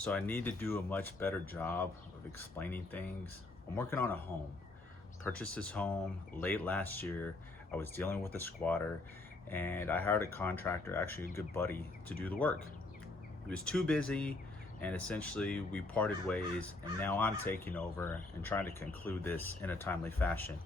So I need to do a much better job of explaining things. I'm working on a home. Purchased this home late last year. I was dealing with a squatter and I hired a contractor, actually a good buddy, to do the work. He was too busy and essentially we parted ways, and now I'm taking over and trying to conclude this in a timely fashion.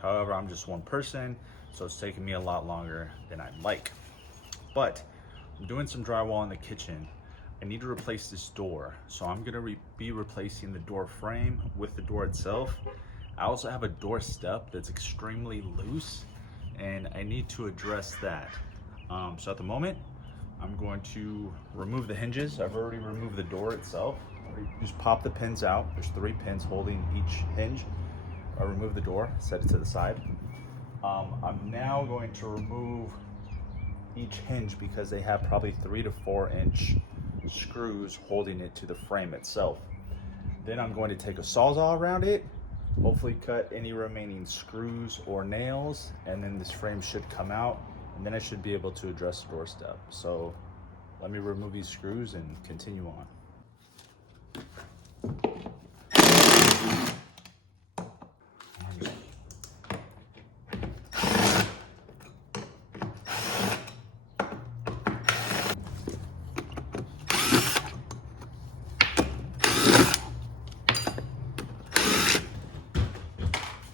However, I'm just one person, so it's taking me a lot longer than I'd like. But I'm doing some drywall in the kitchen. I need to replace this door, so I'm gonna be replacing the door frame with the door itself. I also have a door step that's extremely loose and I need to address that. So at the moment, I'm going to remove the hinges. I've already removed the door itself. Just pop the pins out. There's 3 pins holding each hinge. I remove the door, set it to the side. I'm now going to remove each hinge because they have probably 3 to 4 inch screws holding it to the frame itself. Then I'm going to take a sawzall around it, hopefully cut any remaining screws or nails, and then this frame should come out, and then I should be able to address the door step. So let me remove these screws and continue on.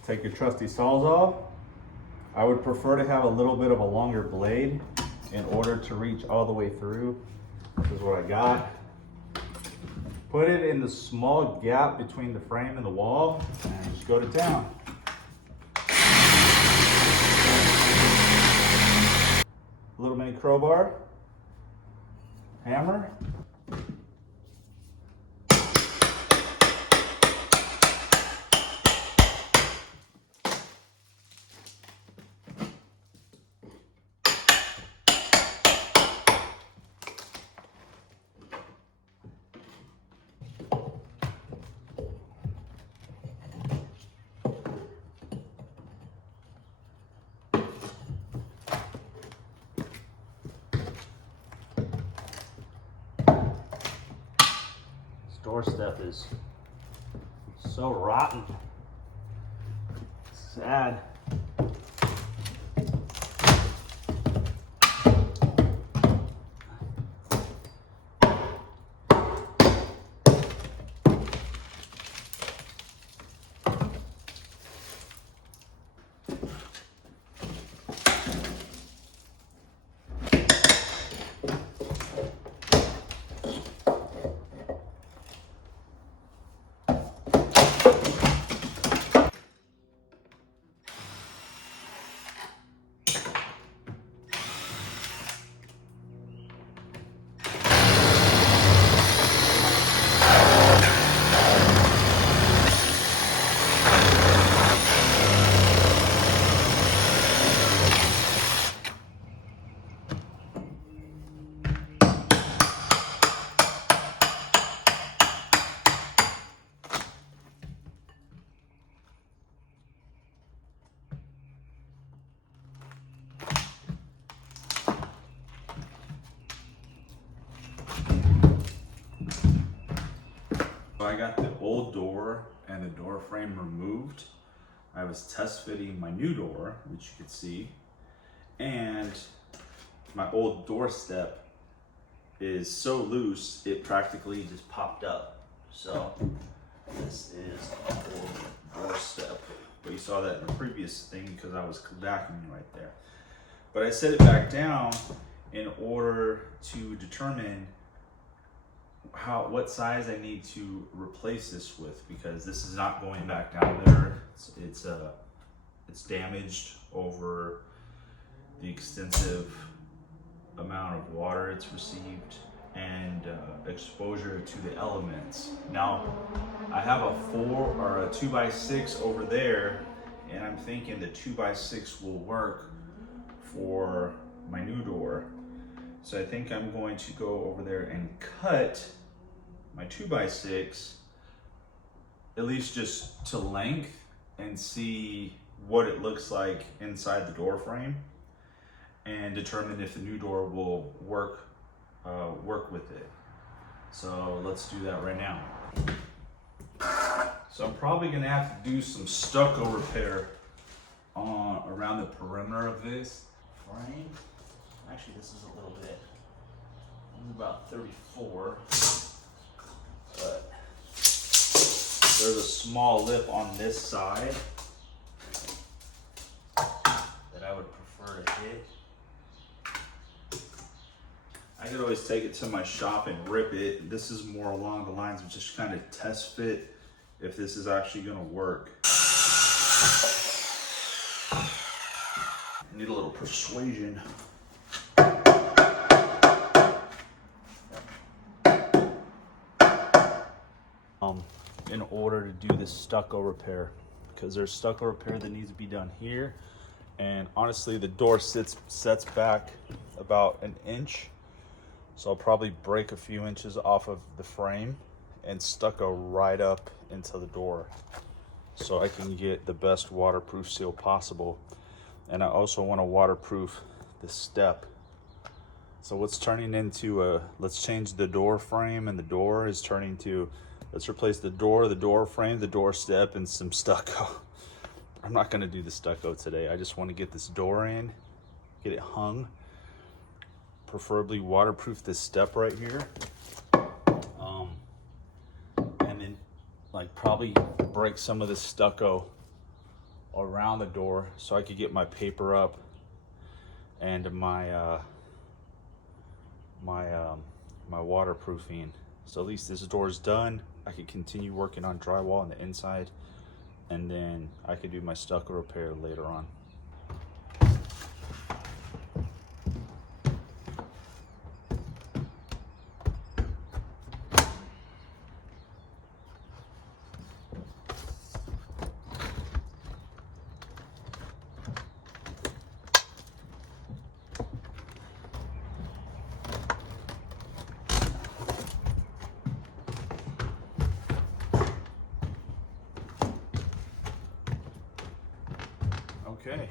Take your trusty sawzall. I would prefer to have a little bit of a longer blade in order to reach all the way through. This is what I got. Put it in the small gap between the frame and the wall and just go to town. A little mini crowbar, hammer. Door step is so rotten. Sad. So I got the old door and the door frame removed. I was test fitting my new door, which you could see, and my old door step is so loose it practically just popped up. So this is an old door step, but you saw that in the previous thing because I was vacuuming right there. But I set it back down in order to determine what size I need to replace this with, because this is not going back down there. It's damaged over the extensive amount of water it's received and exposure to the elements. Now I have a 2x6 over there, and I'm thinking the 2x6 will work for my new door. So I think I'm going to go over there and cut my 2x6, at least just to length, and see what it looks like inside the door frame, and determine if the new door will work with it. So let's do that right now. So I'm probably gonna have to do some stucco repair around the perimeter of this frame. Actually, this is a little bit, this is about 34, but there's a small lip on this side that I would prefer to hit. I could always take it to my shop and rip it. This is more along the lines of just kind of test fit if this is actually gonna work. Need a little persuasion. In order to do this stucco repair, because there's stucco repair that needs to be done here, and honestly the door sets back about an inch, so I'll probably break a few inches off of the frame and stucco right up into the door so I can get the best waterproof seal possible. And I also want to waterproof the step. So what's turning into let's change the door frame, and the door is turning to, let's replace the door frame, the door step, and some stucco. I'm not gonna do the stucco today. I just want to get this door in, get it hung, preferably waterproof this step right here. And then like probably break some of the stucco around the door so I could get my paper up and my my waterproofing. So at least this door is done. I could continue working on drywall on the inside, and then I could do my stucco repair later on. Okay,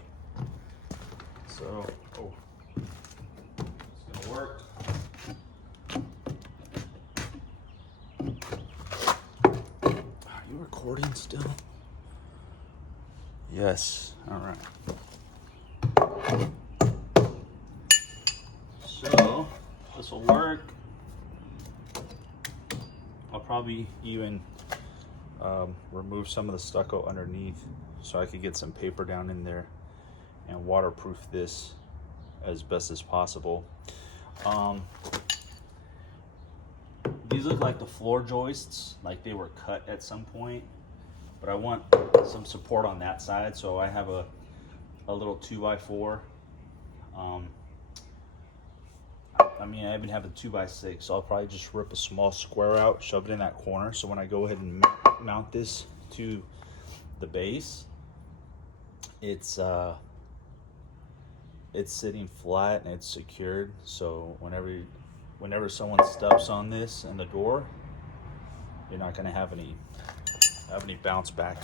so, it's gonna work. Are you recording still? Yes, all right. So, this will work. I'll probably even remove some of the stucco underneath so I could get some paper down in there and waterproof this as best as possible. These look like the floor joists, like they were cut at some point, but I want some support on that side, so I have a little 2x4. I mean, I even have a 2x6, so I'll probably just rip a small square out, shove it in that corner, so when I go ahead and mount this to the base, it's sitting flat and it's secured, so whenever someone steps on this in the door, you're not going to have any bounce back.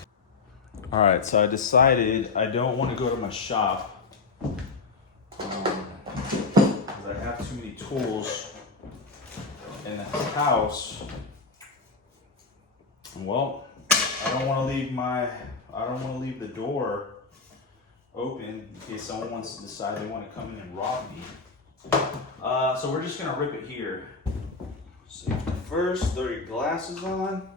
All right, so I decided I don't want to go to my shop because I have too many tools in the house. Well, I don't want to leave the door open in case someone wants to decide they want to come in and rob me. So we're just gonna rip it here. Safety first, throw your glasses on.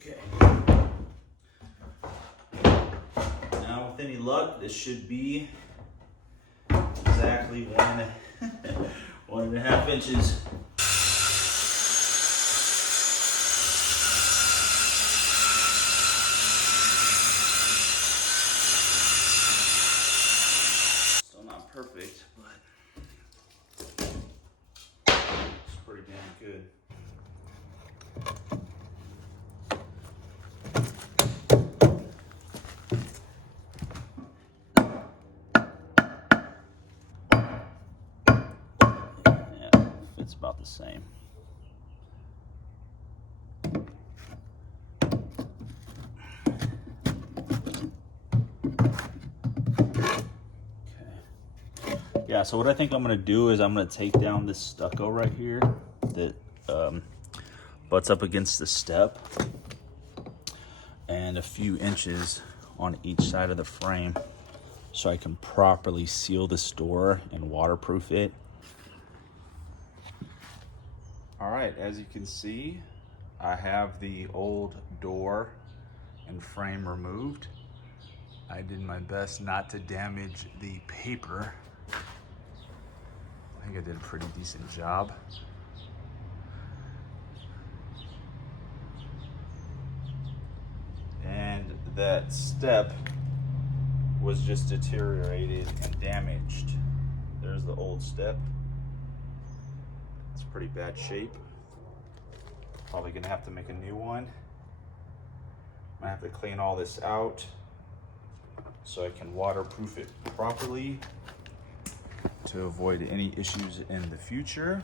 Okay. Now with any luck, this should be exactly 1.5 inches. Perfect, but it's pretty damn good. Yeah, fits about the same. Yeah, so what I think I'm gonna do is I'm gonna take down this stucco right here that butts up against the step, and a few inches on each side of the frame so I can properly seal this door and waterproof it. All right, as you can see, I have the old door and frame removed. I did my best not to damage the paper. I think I did a pretty decent job. And that step was just deteriorated and damaged. There's the old step. It's pretty bad shape. Probably gonna have to make a new one. I have to clean all this out so I can waterproof it properly to avoid any issues in the future.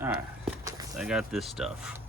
All right, so I got this stuff.